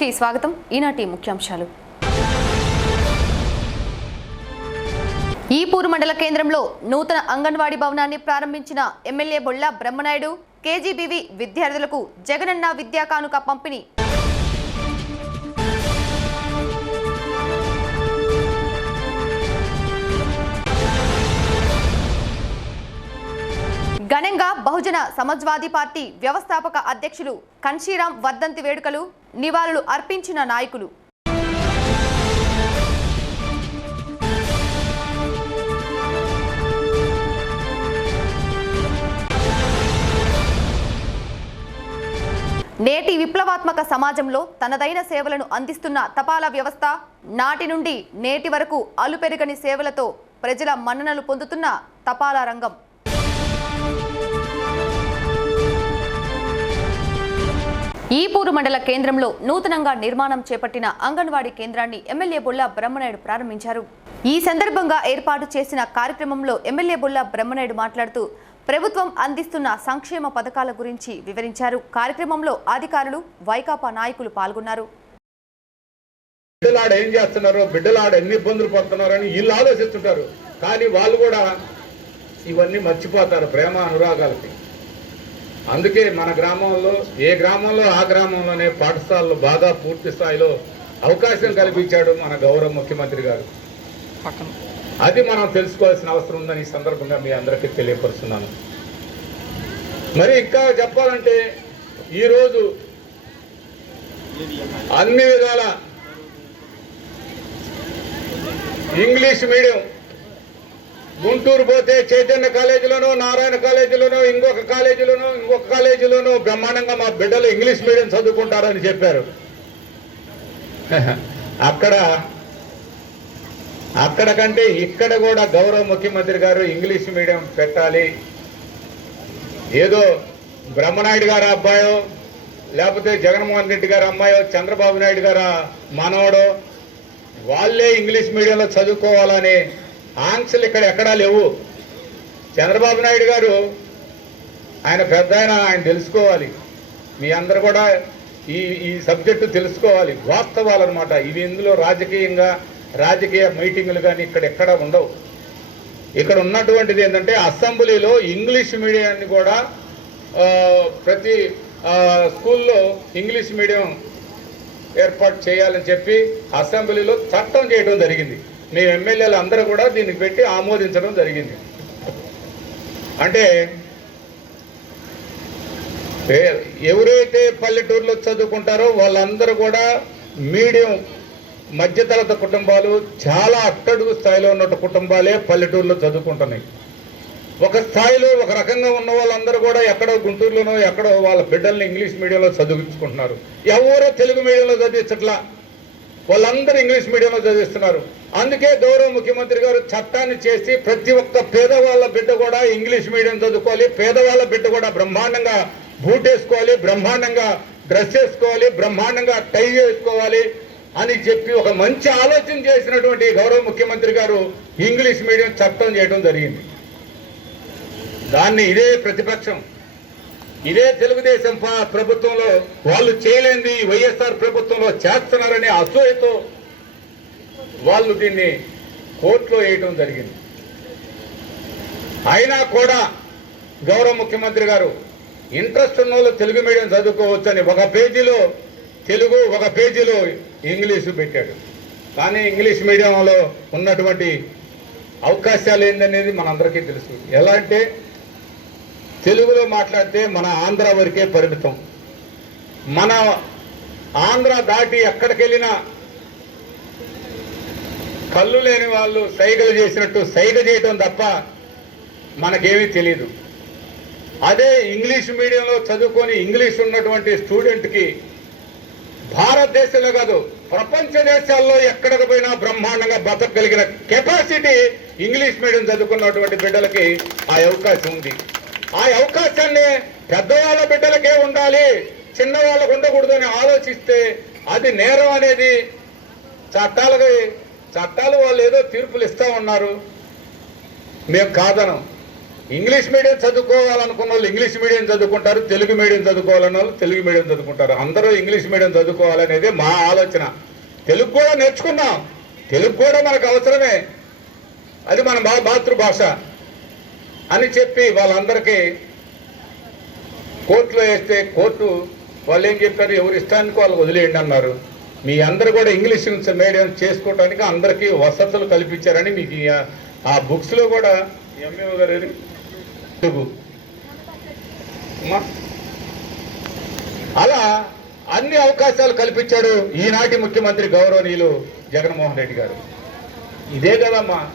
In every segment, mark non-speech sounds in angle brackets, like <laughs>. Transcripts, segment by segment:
న్యూస్కి స్వాగతం. ఈనాటి ముఖ్యాంశాలు. ఈపూరు మండల కేంద్రంలో నూతన అంగన్వాడీ భవనాన్ని ప్రారంభించిన ఎమ్మెల్యే బొళ్ళ బ్రహ్మనాయుడు కేజీబీవి విద్యార్థులకు జగనన్న విద్యా కానుక పంపిణీ బహుజన సమాజ్వాదీ పార్టీ వ్యవస్థాపక అధ్యక్షులు కన్షీరాం వర్ధంతి వేడుకలు నివాళులు అర్పించిన నాయకులు. నేటి విప్లవాత్మక సమాజంలో తనదైన సేవలను అందిస్తున్న తపాలా వ్యవస్థ నాటి నుండి నేటి వరకు అలుపెరుగని సేవలతో ప్రజల మన్ననలు పొందుతున్న తపాలా రంగం. ఈపూరు మండల కేంద్రంలో నూతనంగా నిర్మాణం చేపట్టిన అంగన్వాడీ కేంద్రాన్ని ఎమ్మెల్యే బుల్లా బ్రహ్మనాయుడు ప్రారంభించారు. ఈ సందర్భంగా ఏర్పాటు చేసిన కార్యక్రమంలో ఎమ్మెల్యే బుల్లా బ్రహ్మనాయుడు మాట్లాడుతూ ప్రభుత్వం అందిస్తున్న సంక్షేమ పథకాల గురించి వివరించారు. కార్యక్రమంలో అధికారులు వైకాపా నాయకులు పాల్గొన్నారు. బిడ్డలాడ ఏం చేస్తున్నారో బిడ్డలాడ ఎన్ని ఇబ్బందులు పడుతున్నారని వీళ్ళు ఆలోచిస్తుంటారు. కానీ వాళ్ళు కూడా ఇవన్నీ మర్చిపోతారు ప్రేమ అనురాగాలకి అందుకే మన గ్రామంలో ఏ గ్రామంలో ఆ గ్రామంలోనే పాఠశాలలు బాగా పూర్తి స్థాయిలో అవకాశం కల్పించాడు మన గౌరవ ముఖ్యమంత్రి గారు. అది మనం తెలుసుకోవాల్సిన అవసరం ఉందని ఈ సందర్భంగా మీ అందరికీ తెలియపరుస్తున్నాను. మరి ఇంకా చెప్పాలంటే ఈరోజు అన్ని విధాల ఇంగ్లీష్ మీడియం గుంటూరు పోతే చైతన్య కాలేజీలోనో నారాయణ కాలేజీలోనో ఇంకొక కాలేజీలోనో ఇంకొక కాలేజీలోనో బ్రహ్మాండంగా మా బిడ్డలు ఇంగ్లీష్ మీడియం చదువుకుంటారని చెప్పారు. <laughs> అక్కడ అక్కడ కంటే ఇక్కడ కూడా గౌరవ ముఖ్యమంత్రి గారు ఇంగ్లీష్ మీడియం పెట్టాలి. ఏదో బ్రహ్మనాయుడు గారు అబ్బాయో లేకపోతే జగన్మోహన్ రెడ్డి గారు అమ్మాయో చంద్రబాబు నాయుడు గారు మనవడో వాళ్ళే ఇంగ్లీష్ మీడియంలో చదువుకోవాలని ఆంక్షలు ఇక్కడ ఎక్కడా లేవు. చంద్రబాబు నాయుడు గారు ఆయన పెద్ద ఆయన ఆయన తెలుసుకోవాలి. మీ అందరు కూడా ఈ ఈ సబ్జెక్టు తెలుసుకోవాలి. వాస్తవాలు అనమాట ఇవి ఇందులో రాజకీయంగా రాజకీయ మీటింగులు కానీ ఇక్కడ ఎక్కడ ఉండవు. ఇక్కడ ఉన్నటువంటిది ఏంటంటే అసెంబ్లీలో ఇంగ్లీష్ మీడియాన్ని కూడా ప్రతి స్కూల్లో ఇంగ్లీష్ మీడియం ఏర్పాటు చేయాలని చెప్పి అసెంబ్లీలో చట్టం చేయడం జరిగింది. మేము ఎమ్మెల్యేలు అందరూ కూడా దీనికి పెట్టి ఆమోదించడం జరిగింది. అంటే ఎవరైతే పల్లెటూరులో చదువుకుంటారో వాళ్ళందరూ కూడా మీడియం మధ్యతరగతి కుటుంబాలు చాలా అట్టడుగు స్థాయిలో ఉన్న కుటుంబాలే పల్లెటూరులో చదువుకుంటున్నాయి. ఒక స్థాయిలో ఒక రకంగా ఉన్న వాళ్ళందరూ కూడా ఎక్కడో గుంటూరులోనో ఎక్కడో వాళ్ళ బిడ్డల్ని ఇంగ్లీష్ మీడియంలో చదివించుకుంటున్నారు. ఎవరో తెలుగు మీడియంలో చదివించట్లా. వాళ్ళందరూ ఇంగ్లీష్ మీడియంలో చదివిస్తున్నారు. అందుకే గౌరవ ముఖ్యమంత్రి గారు చట్టాన్ని చేసి ప్రతి ఒక్క పేదవాళ్ళ బిడ్డ కూడా ఇంగ్లీష్ మీడియం చదువుకోవాలి. పేదవాళ్ళ బిడ్డ కూడా బ్రహ్మాండంగా బూట్ వేసుకోవాలి బ్రహ్మాండంగా డ్రెస్ వేసుకోవాలి బ్రహ్మాండంగా టై వేసుకోవాలి అని చెప్పి ఒక మంచి ఆలోచన చేసినటువంటి గౌరవ ముఖ్యమంత్రి గారు ఇంగ్లీష్ మీడియం చట్టం చేయడం జరిగింది. దాన్ని ఇదే ప్రతిపక్షం. ఇదే తెలుగుదేశం ప్రభుత్వంలో వాళ్ళు చేయలేంది వైఎస్ఆర్ ప్రభుత్వంలో చేస్తున్నారనే అసూయతో వాళ్ళు దీన్ని కోర్టులో వేయటం జరిగింది. అయినా కూడా గౌరవ ముఖ్యమంత్రి గారు ఇంట్రెస్ట్ ఉన్న వాళ్ళు తెలుగు మీడియం చదువుకోవచ్చని ఒక పేజీలో తెలుగు ఒక పేజీలో ఇంగ్లీషు పెట్టాడు. కానీ ఇంగ్లీష్ మీడియంలో ఉన్నటువంటి అవకాశాలు ఏందనేది మనందరికీ తెలుసు. ఎలా అంటే తెలుగులో మాట్లాడితే మన ఆంధ్ర వరకే పరిమితం. మన ఆంధ్ర దాటి ఎక్కడికి వెళ్ళినా కళ్ళు లేని వాళ్ళు సైగలు చేసినట్టు సైగ చేయటం తప్ప మనకేమీ తెలియదు అదే ఇంగ్లీష్ మీడియంలో చదువుకొని ఇంగ్లీష్ ఉన్నటువంటి స్టూడెంట్కి భారతదేశంలో కాదు ప్రపంచ దేశాల్లో ఎక్కడికి పోయినా బ్రహ్మాండంగా బతకగలిగిన కెపాసిటీ ఇంగ్లీష్ మీడియం చదువుకున్నటువంటి బిడ్డలకి ఆ అవకాశం ఉంది. ఆ అవకాశాన్ని పెద్దవాళ్ళ బిడ్డలకే ఉండాలి చిన్నవాళ్ళకు ఉండకూడదని ఆలోచిస్తే అది నేరం అనేది చట్టాలకి చట్టాలు వాళ్ళు ఏదో తీర్పులు ఇస్తూ ఉన్నారు. మేము కాదనం. ఇంగ్లీష్ మీడియం చదువుకోవాలనుకున్న వాళ్ళు ఇంగ్లీష్ మీడియం చదువుకుంటారు తెలుగు మీడియం చదువుకోవాలన్న వాళ్ళు తెలుగు మీడియం చదువుకుంటారు. అందరూ ఇంగ్లీష్ మీడియం చదువుకోవాలనేది మా ఆలోచన. తెలుగు కూడా నేర్చుకున్నాం. తెలుగు కూడా మనకు అవసరమే. అది మన మా మాతృభాష. అని చెప్పి వాళ్ళందరికీ కోర్టులో వేస్తే కోర్టు వాళ్ళు ఏం చెప్పారు? ఎవరి ఇష్టానికి వాళ్ళు వదిలేయండి అన్నారు. మీ అందరు కూడా ఇంగ్లీష్ మీడియం చేసుకోవడానికి అందరికీ వసతులు కల్పించారని మీకు ఆ- బుక్స్లో కూడా ఎంఏఓ గారు అమ్మా. అలా అన్ని అవకాశాలు కల్పించాడు ఈనాటి ముఖ్యమంత్రి గౌరవనీయులు జగన్మోహన్ రెడ్డి గారు. ఇదే కదమ్మా.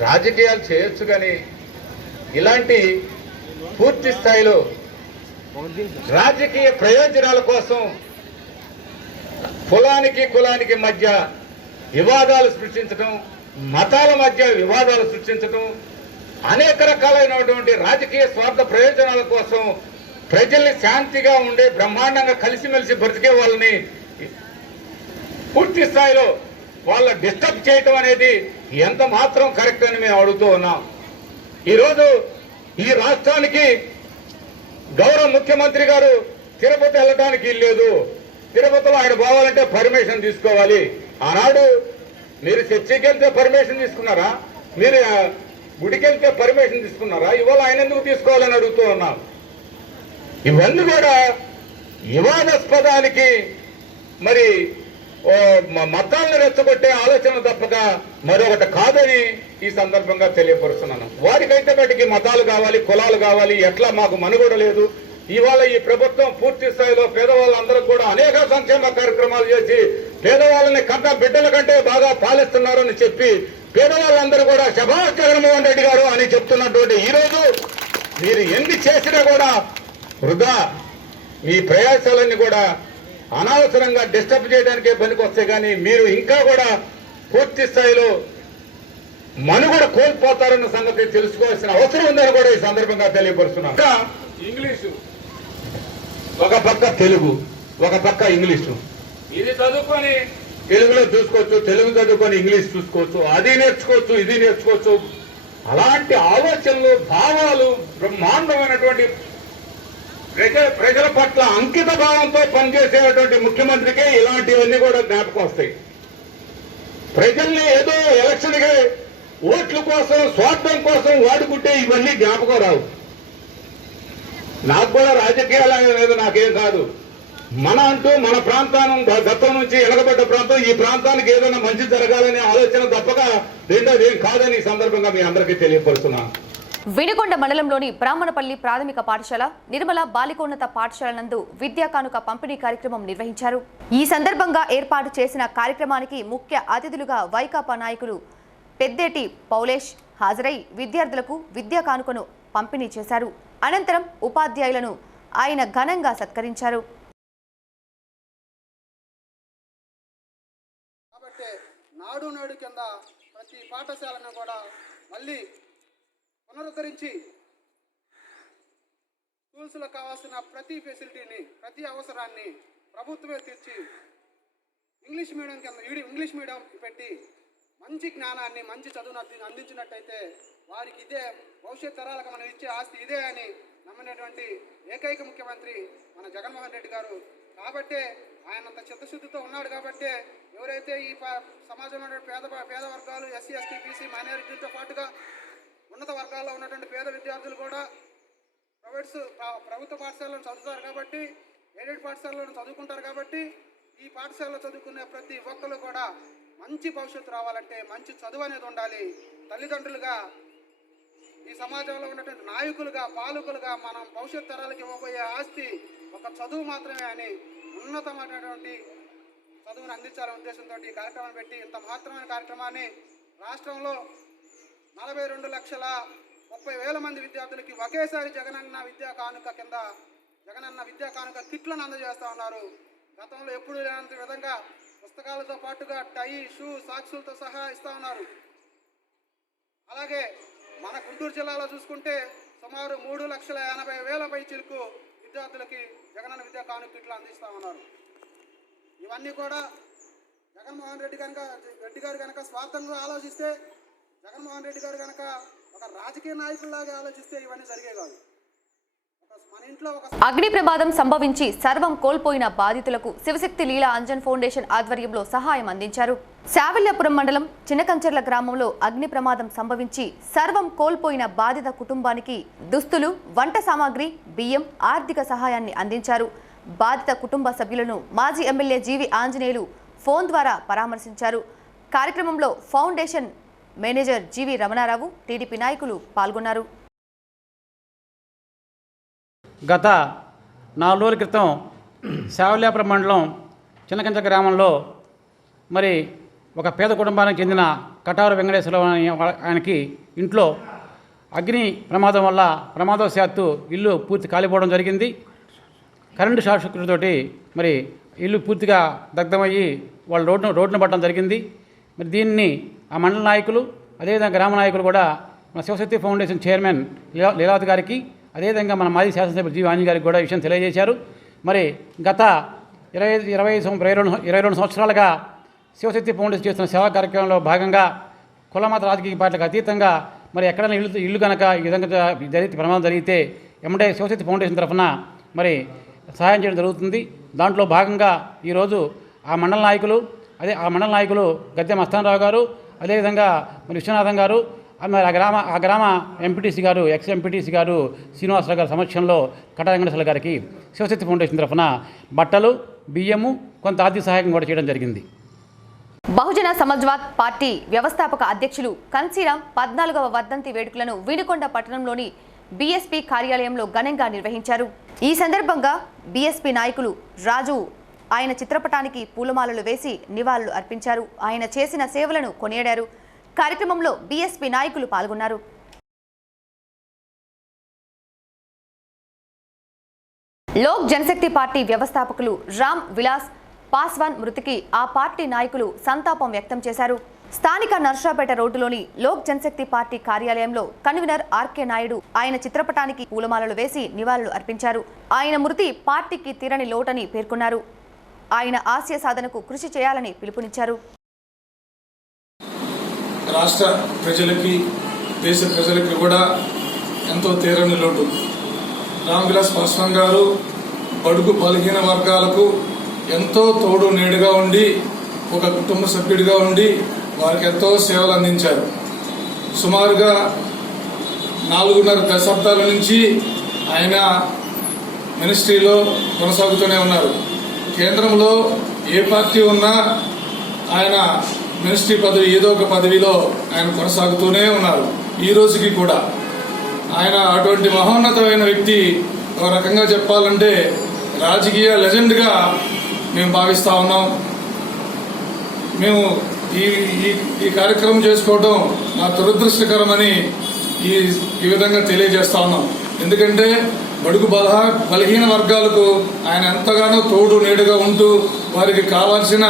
రాజకీయాలు చేయొచ్చు కానీ ఇలాంటి పూర్తి స్థాయిలో రాజకీయ ప్రయోజనాల కోసం కులానికి కులానికి మధ్య వివాదాలు సృష్టించడం మతాల మధ్య వివాదాలు సృష్టించడం అనేక రకాలైనటువంటి రాజకీయ స్వార్థ ప్రయోజనాల కోసం ప్రజల్ని శాంతిగా ఉండే బ్రహ్మాండంగా కలిసిమెలిసి బ్రతికే వాళ్ళని పూర్తి స్థాయిలో వాళ్ళ డిస్టర్బ్ చేయటం అనేది ఎంత మాత్రం కరెక్ట్ అని మేము అడుగుతూ ఉన్నాం. ఈరోజు ఈ రాష్ట్రానికి గౌరవ ముఖ్యమంత్రి గారు తిరుపతి వెళ్ళడానికి లేదు తిరుపతిలో ఆయన పోవాలంటే పర్మిషన్ తీసుకోవాలి. ఆనాడు మీరు చర్చికి వెళ్తే పర్మిషన్ తీసుకున్నారా? మీరు గుడికెళ్తే గుడికి వెళ్తే పర్మిషన్ తీసుకున్నారా? ఇవాళ ఆయన ఎందుకు తీసుకోవాలని అడుగుతూ ఉన్నాం. ఇవన్నీ కూడా వివాదాస్పదానికి మరి మతాలను రెచ్చగొట్టే ఆలోచన తప్పక మరొకటి కాదని ఈ సందర్భంగా తెలియపరుస్తున్నాను. వారికైతే వాటికి మతాలు కావాలి కులాలు కావాలి ఎట్లా మాకు మనుగడ లేదు. ఇవాళ ఈ ప్రభుత్వం పూర్తి స్థాయిలో పేదవాళ్ళందరూ కూడా అనేక సంక్షేమ కార్యక్రమాలు చేసి పేదవాళ్ళని కన్న బిడ్డల కంటే బాగా పాలిస్తున్నారని చెప్పి పేదవాళ్ళందరూ కూడా శభాష్ జగన్మోహన్ రెడ్డి గారు అని చెప్తున్నటువంటి ఈ రోజు మీరు ఎన్ని చేసినా కూడా వృధా. మీ ప్రయాసాలన్నీ కూడా అనవసరంగా డిస్టర్బ్ చేయడానికే పనికొస్తాయి కానీ మీరు ఇంకా కూడా పూర్తి స్థాయిలో మనుగడ కోల్పోతారన్న సంగతి తెలుసుకోవాల్సిన అవసరం ఉందని కూడా ఈ సందర్భంగా తెలియపరుస్తున్నాను. ఇంగ్లీషు. ఒక పక్క తెలుగు ఒక పక్క ఇంగ్లీషు. ఇది చదువుకొని తెలుగులో చూసుకోవచ్చు తెలుగు చదువుకొని ఇంగ్లీష్ చూసుకోవచ్చు అది నేర్చుకోవచ్చు ఇది నేర్చుకోవచ్చు. అలాంటి ఆలోచనలు భావాలు బ్రహ్మాండమైనటువంటి ప్రజల ప్రజల పట్ల అంకిత భావంతో పనిచేసేటువంటి ముఖ్యమంత్రికే ఇలాంటివన్నీ కూడా జ్ఞాపకం వస్తాయి. ప్రజల్ని ఏదో ఎలక్షన్కి ఓట్ల కోసం స్వార్థం కోసం వాడుకుంటే ఇవన్నీ జ్ఞాపకం రావు. నాకు కూడా రాజకీయాలు అనేది నాకేం కాదు. మన అంటూ మన ప్రాంతాన్ని గతం నుంచి ఎనగబడ్డ ప్రాంతం ఈ ప్రాంతానికి ఏదైనా మంచి జరగాలనే ఆలోచన తప్పక రెండోది ఏం కాదని ఈ సందర్భంగా మీ అందరికీ తెలియపరుస్తున్నాను. వినుకొండ మండలంలోని బ్రాహ్మణపల్లి ప్రాథమిక పాఠశాల నిర్మల బాలికోన్నత పాఠశాల నందు విద్యా కానుక పంపిణీ కార్యక్రమం నిర్వహించారు. ఈ సందర్భంగా ఏర్పాటు చేసిన కార్యక్రమానికి ముఖ్య అతిథులుగా వైకాపా నాయకులు పెద్దేటి పౌలేష్ హాజరై విద్యార్థులకు విద్యా కానుకను పంపిణీ చేశారు. అనంతరం ఉపాధ్యాయులను ఆయన ఘనంగా సత్కరించారు. నాడు నేడు కింద ప్రతి పాఠశాలను కూడా మళ్ళీ పునరుద్ధరించి స్కూల్స్లో కావాల్సిన ప్రతి ఫెసిలిటీని ప్రతి అవసరాన్ని ప్రభుత్వమే తీర్చి ఇంగ్లీష్ మీడియం కింద ఇంగ్లీష్ మీడియం పెట్టి మంచి జ్ఞానాన్ని మంచి చదువును అందించినట్టయితే వారికి ఇదే భవిష్యత్ తరాలకు మనం ఇచ్చే ఆస్తి ఇదే అని నమ్మినటువంటి ఏకైక ముఖ్యమంత్రి మన జగన్మోహన్ రెడ్డి గారు. కాబట్టే ఆయనంత చిత్తశుద్ధితో ఉన్నాడు కాబట్టే ఎవరైతే ఈ సమాజంలో పేద పేద వర్గాలు ఎస్సీ ఎస్టీ బీసీ మైనారిటీలతో పాటుగా ఉన్నత వర్గాల్లో ఉన్నటువంటి పేద విద్యార్థులు కూడా ప్రైవేట్స్ ప్రభుత్వ పాఠశాలలో చదువుతారు కాబట్టి ఎయిడెడ్ పాఠశాలలో చదువుకుంటారు కాబట్టి ఈ పాఠశాలలో చదువుకునే ప్రతి ఒక్కరు కూడా మంచి భవిష్యత్తు రావాలంటే మంచి చదువు అనేది ఉండాలి. తల్లిదండ్రులుగా ఈ సమాజంలో ఉన్నటువంటి నాయకులుగా పాలకులుగా మనం భవిష్యత్ తరాలకు ఇవ్వబోయే ఆస్తి ఒక చదువు మాత్రమే అని ఉన్నతమైనటువంటి చదువును అందించాలనే ఉద్దేశంతో ఈ కార్యక్రమం పెట్టి ఇంత మహత్తరమైన కార్యక్రమాన్ని రాష్ట్రంలో నలభై రెండు లక్షల ముప్పై వేల మంది విద్యార్థులకి ఒకేసారి జగనన్న విద్యా కానుక కింద జగనన్న విద్యా కానుక కిట్లను అందజేస్తూ ఉన్నారు. గతంలో ఎప్పుడు లేనంత విధంగా పుస్తకాలతో పాటుగా టై షూ సాక్షులతో సహా ఇస్తా ఉన్నారు. అలాగే మన గుంటూరు జిల్లాలో చూసుకుంటే సుమారు మూడు లక్షల ఎనభై వేల పై చిలుకు విద్యార్థులకి జగనన్న విద్యా కానుక కిట్లు అందిస్తా ఉన్నారు. ఇవన్నీ కూడా జగన్మోహన్ రెడ్డి కనుక రెడ్డి గారు కనుక స్వార్థంగా ఆలోచిస్తే జగన్మోహన్ రెడ్డి గారు కనుక ఒక రాజకీయ నాయకుల్లాగా ఆలోచిస్తే ఇవన్నీ జరిగే కాదు. అగ్ని ప్రమాదం సంభవించి సర్వం కోల్పోయిన బాధితులకు శివశక్తి లీలా అంజన్ ఫౌండేషన్ ఆధ్వర్యంలో సహాయం అందించారు. శావల్యాపురం మండలం చిన్నకంచర్ల గ్రామంలో అగ్ని ప్రమాదం సంభవించి సర్వం కోల్పోయిన బాధిత కుటుంబానికి దుస్తులు వంట సామాగ్రి బియ్యం ఆర్థిక సహాయాన్ని అందించారు. బాధిత కుటుంబ సభ్యులను మాజీ ఎమ్మెల్యే జీవి ఆంజనేయులు ఫోన్ ద్వారా పరామర్శించారు. కార్యక్రమంలో foundation manager G V Ramanarao TDP నాయకులు పాల్గొన్నారు. గత నాలుగు రోజుల క్రితం శావల్యాపుర మండలం చిన్నకంచ గ్రామంలో మరి ఒక పేద కుటుంబానికి చెందిన కటారు వెంకటేశ్వరరావు ఆయనకి ఇంట్లో అగ్ని ప్రమాదం వల్ల ప్రమాదవశాత్తు ఇల్లు పూర్తి కాలిపోవడం జరిగింది. కరెంటు షార్ట్ తోటి మరి ఇల్లు పూర్తిగా దగ్ధమయ్యి వాళ్ళు రోడ్డును రోడ్డున పట్టడం జరిగింది. మరి దీన్ని ఆ మండల నాయకులు అదేవిధంగా గ్రామ నాయకులు కూడా మన శివశక్తి ఫౌండేషన్ చైర్మన్ లీలా లీలావతి గారికి అదేవిధంగా మన మాజీ శాసనసభ్యులు జీవి ఆంజీ గారికి కూడా విషయం తెలియజేశారు. మరి గత ఇరవై ఇరవై ఇరవై రెండు ఇరవై రెండు సంవత్సరాలుగా శివశక్తి ఫౌండేషన్ చేస్తున్న సేవా కార్యక్రమంలో భాగంగా కులమత రాజకీయ పార్టీలకు అతీతంగా మరి ఎక్కడైనా ఇల్లు ఇల్లు కనుక ఈ విధంగా జరిగితే ప్రమాదం జరిగితే ఎమ్మటే శివశక్తి ఫౌండేషన్ తరఫున మరి సహాయం చేయడం జరుగుతుంది. దాంట్లో భాగంగా ఈరోజు ఆ మండల నాయకులు అదే ఆ మండల నాయకులు గద్దె మస్తానరావు గారు అదేవిధంగా మరి విశ్వనాథం గారు మరి ఆ గ్రామ ఆ గ్రామ ఎంపీటీసీ గారు ఎక్స్ ఎంపీటీసీ గారు శ్రీనివాసరావు గారి సమక్షంలో కటా వెంకటేశ్వర గారికి శివశక్తి ఫౌండేషన్ తరఫున బట్టలు బియ్యము కొంత ఆర్థిక సహాయం కూడా చేయడం జరిగింది. బహుజన సమాజ్వాద్ పార్టీ వ్యవస్థాపక అధ్యక్షులు కన్సీరామ్ పద్నాలుగవ వర్ధంతి వేడుకలను వీనుకొండ పట్టణంలోని బీఎస్పీ కార్యాలయంలో ఘనంగా నిర్వహించారు. ఈ సందర్భంగా బీఎస్పీ నాయకులు రాజు ఆయన చిత్రపటానికి పూలమాలలు వేసి నివాళులు అర్పించారు. ఆయన చేసిన సేవలను కొనియాడారు. కార్యక్రమంలో బీఎస్పీ నాయకులు పాల్గొన్నారు. లోక్ జనశక్తి పార్టీ వ్యవస్థాపకులు రామ్ విలాస్ పాస్వాన్ మృతికి ఆ పార్టీ నాయకులు సంతాపం వ్యక్తం చేశారు. స్థానిక నర్సాపేట రోడ్డులోని లోక్ జనశక్తి పార్టీ కార్యాలయంలో కన్వీనర్ ఆర్కే నాయుడు ఆయన చిత్రపటానికి పూలమాలలు వేసి నివాళులు అర్పించారు. ఆయన మృతి పార్టీకి తీరని లోటని పేర్కొన్నారు. ఆయన ఆశయ సాధనకు కృషి చేయాలని పిలుపునిచ్చారు. రాష్ట్ర ప్రజలకి దేశ ప్రజలకి కూడా ఎంతో తీరని లోటు. రామ్ విలాస్ పాస్వాన్ గారు బడుగు బలహీన వర్గాలకు ఎంతో తోడు నీడుగా ఉండి ఒక కుటుంబ సభ్యుడిగా ఉండి వారికి ఎంతో సేవలు అందించారు. సుమారుగా నాలుగున్నర దశాబ్దాల నుంచి ఆయన మినిస్ట్రీలో కొనసాగుతూనే ఉన్నారు. కేంద్రంలో ఏ పార్టీ ఉన్నా ఆయన మినిస్ట్రీ పదవి ఏదో ఒక పదవిలో ఆయన కొనసాగుతూనే ఉన్నారు. ఈ రోజుకి కూడా. ఆయన అటువంటి మహోన్నతమైన వ్యక్తి ఒక రకంగా చెప్పాలంటే రాజకీయ లెజెండ్గా మేము భావిస్తూ ఉన్నాం. మేము ఈ ఈ ఈ కార్యక్రమం చేసుకోవడం నా దురదృష్టకరమని ఈ ఈ విధంగా తెలియజేస్తా ఉన్నాం. ఎందుకంటే బడుగు బలహ బలహీన వర్గాలకు ఆయన ఎంతగానో తోడు నీడుగా ఉంటూ వారికి కావాల్సిన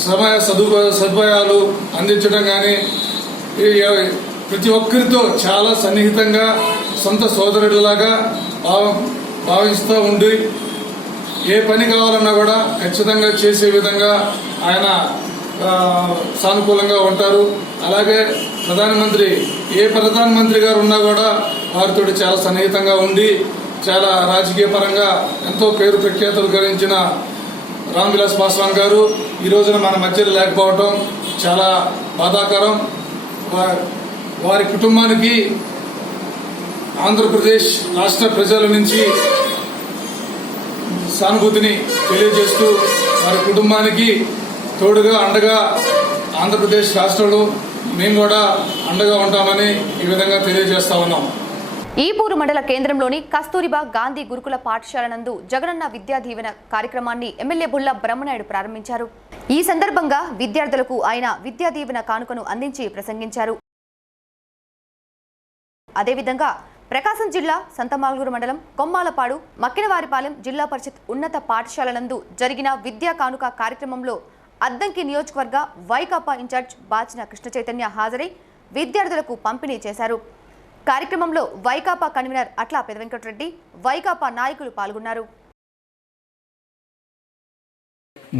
సమయ సదుపాయ సదుపాయాలు అందించడం కానీ ప్రతి ఒక్కరితో చాలా సన్నిహితంగా సొంత సోదరుడిలాగా భావ భావిస్తూ ఉండి ఏ పని కావాలన్నా కూడా ఖచ్చితంగా చేసే విధంగా ఆయన సానుకూలంగా ఉంటారు. అలాగే ప్రధానమంత్రి ఏ ప్రధానమంత్రి గారు ఉన్నా కూడా వారితో చాలా సన్నిహితంగా ఉండి చాలా రాజకీయ పరంగా ఎంతో పేరు ప్రఖ్యాతులు గరించిన రామ్ విలాస్ పాస్వాన్ గారు ఈ రోజున మన మధ్యలో లేకపోవటం చాలా బాధాకరం. వారి కుటుంబానికి ఆంధ్రప్రదేశ్ రాష్ట్ర ప్రజల నుంచి సానుభూతిని తెలియజేస్తూ వారి కుటుంబానికి తోడుగా అండగా ఆంధ్రప్రదేశ్ రాష్ట్రంలో మేము కూడా అండగా ఉంటామని ఈ విధంగా తెలియజేస్తా ఉన్నాం. ఈపూరు మండల కేంద్రంలోని కస్తూరిబా గాంధీ గురుకుల పాఠశాల నందు జగనన్న విద్యా దీవెన కార్యక్రమాన్ని ఎమ్మెల్యే బుల్ల బ్రహ్మనాయుడు ప్రారంభించారు. ఈ సందర్భంగా విద్యార్థులకు ఆయన విద్యా దీవెన కానుకను అందించి ప్రసంగించారు. అదేవిధంగా ప్రకాశం జిల్లా సంతమాలూరు మండలం కొమ్మాలపాడు మక్కినవారిపాలెం జిల్లా పరిషత్ ఉన్నత పాఠశాల నందు జరిగిన విద్యా కానుక కార్యక్రమంలో అద్దంకి నియోజకవర్గ వైకాపా ఇన్ఛార్జ్ బాచిన కృష్ణ చైతన్య హాజరై విద్యార్థులకు పంపిణీ చేశారు. కార్యక్రమంలో వైకాపా కన్వీనర్ అట్లా పెదవెంకటరెడ్డి వైకాపా నాయకులు పాల్గొన్నారు.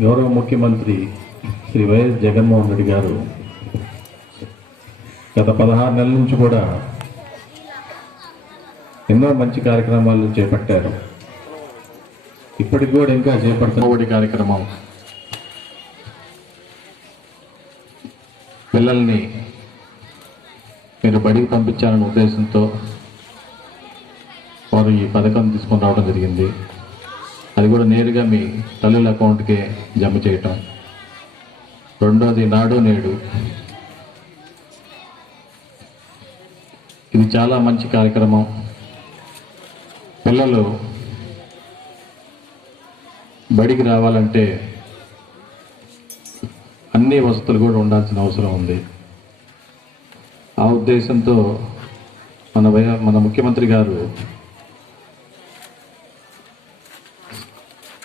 గౌరవ ముఖ్యమంత్రి శ్రీ వైఎస్ జగన్మోహన్ రెడ్డి గారు గత పదహారు నెలల నుంచి కూడా ఎన్నో మంచి కార్యక్రమాలు చేపట్టారు. ఇప్పటికి కూడా ఇంకా చేపడుతున్న కార్యక్రమం. పిల్లల్ని మీరు బడికి పంపించాలనే ఉద్దేశంతో వారు ఈ పథకం తీసుకొని రావడం జరిగింది. అది కూడా నేరుగా మీ తల్లుల అకౌంట్కే జమ చేయటం. రెండోది నాడు నేడు. ఇది చాలా మంచి కార్యక్రమం. పిల్లలు బడికి రావాలంటే అన్ని వసతులు కూడా ఉండాల్సిన అవసరం ఉంది. ఆ ఉద్దేశంతో మన వయ మన ముఖ్యమంత్రి గారు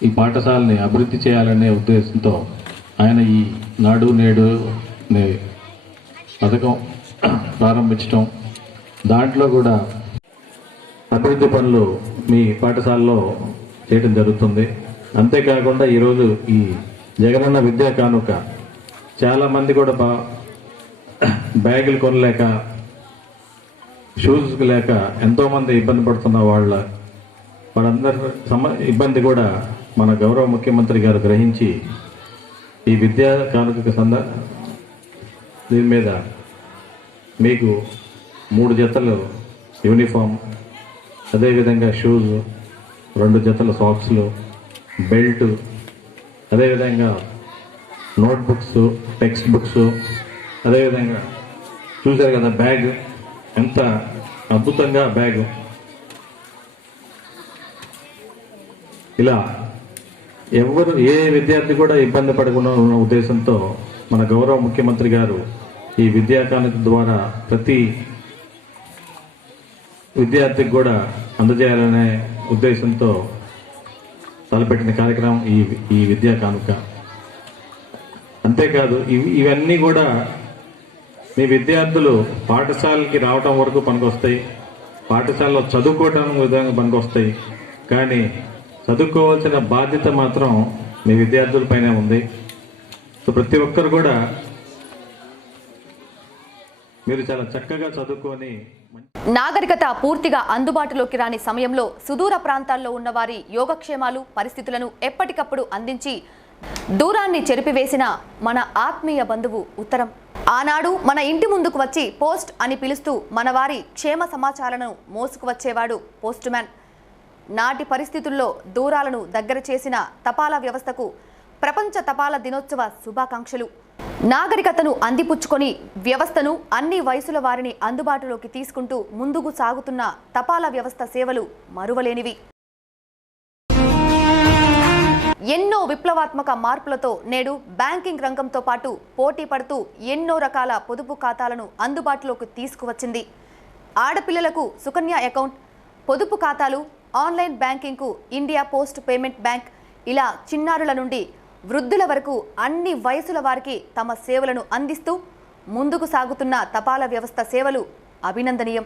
ఈ పాఠశాలని అభివృద్ధి చేయాలనే ఉద్దేశంతో ఆయన ఈ నాడు నేడు అనే పథకం ప్రారంభించడం దాంట్లో కూడా అభివృద్ధి పనులు మీ పాఠశాలలో చేయడం జరుగుతుంది. అంతేకాకుండా ఈరోజు ఈ జగనన్న విద్యా కానుక చాలామంది కూడా బా బ్యాగులు కొనలేక షూస్ లేక ఎంతోమంది ఇబ్బంది పడుతున్న వాళ్ళ వాళ్ళందరి సమ ఇబ్బంది కూడా మన గౌరవ ముఖ్యమంత్రి గారు గ్రహించి ఈ విద్యా కానుక సంద దీని మీద మీకు మూడు జతలు యూనిఫామ్ అదేవిధంగా షూస్ రెండు జతల సాక్స్లు బెల్ట్ అదేవిధంగా నోట్బుక్స్ టెక్స్ట్ బుక్స్ అదేవిధంగా చూశారు కదా బ్యాగ్? ఎంత అద్భుతంగా బ్యాగ్. ఇలా ఎవరు ఏ విద్యార్థి కూడా ఇబ్బంది పడకుండా ఉన్న ఉద్దేశంతో మన గౌరవ ముఖ్యమంత్రి గారు ఈ విద్యా కానుక ద్వారా ప్రతి విద్యార్థికి కూడా అందజేయాలనే ఉద్దేశంతో తలపెట్టిన కార్యక్రమం ఈ ఈ విద్యా కానుక. అంతేకాదు ఇవి ఇవన్నీ కూడా మీ విద్యార్థులు పాఠశాలకి రావటం వరకు పనికొస్తాయి. పాఠశాలలో చదువుకోవటం విధంగా పనికొస్తాయి. కానీ చదువుకోవాల్సిన బాధ్యత మాత్రం మీ విద్యార్థులపైనే ఉంది. సో ప్రతి ఒక్కరు కూడా మీరు చాలా చక్కగా చదువుకొని నాగరికత పూర్తిగా అందుబాటులోకి రాని సమయంలో సుదూర ప్రాంతాల్లో ఉన్న వారి యోగక్షేమాలు పరిస్థితులను ఎప్పటికప్పుడు అందించి దూరాన్ని చెరిపివేసిన మన ఆత్మీయ బంధువు ఉత్తరం. ఆనాడు మన ఇంటి ముందుకు వచ్చి పోస్ట్ అని పిలుస్తూ మన వారి క్షేమ సమాచారాలను మోసుకువచ్చేవాడు పోస్ట్ మ్యాన్. నాటి పరిస్థితుల్లో దూరాలను దగ్గర చేసిన తపాలా వ్యవస్థకు ప్రపంచ తపాలా దినోత్సవ శుభాకాంక్షలు. నాగరికతను అందిపుచ్చుకొని వ్యవస్థను అన్ని వయసుల వారిని అందుబాటులోకి తీసుకుంటూ ముందుకు సాగుతున్న తపాలా వ్యవస్థ సేవలు మరువలేనివి. ఎన్నో విప్లవాత్మక మార్పులతో నేడు బ్యాంకింగ్ రంగంతో పాటు పోటీ పడుతూ ఎన్నో రకాల పొదుపు ఖాతాలను అందుబాటులోకి తీసుకువచ్చింది. ఆడపిల్లలకు సుకన్య అకౌంట్ పొదుపు ఖాతాలు ఆన్లైన్ బ్యాంకింగ్కు ఇండియా పోస్ట్ పేమెంట్ బ్యాంక్ ఇలా చిన్నారుల నుండి వృద్ధుల వరకు అన్ని వయసుల వారికి తమ సేవలను అందిస్తూ ముందుకు సాగుతున్న తపాలా వ్యవస్థ సేవలు అభినందనీయం.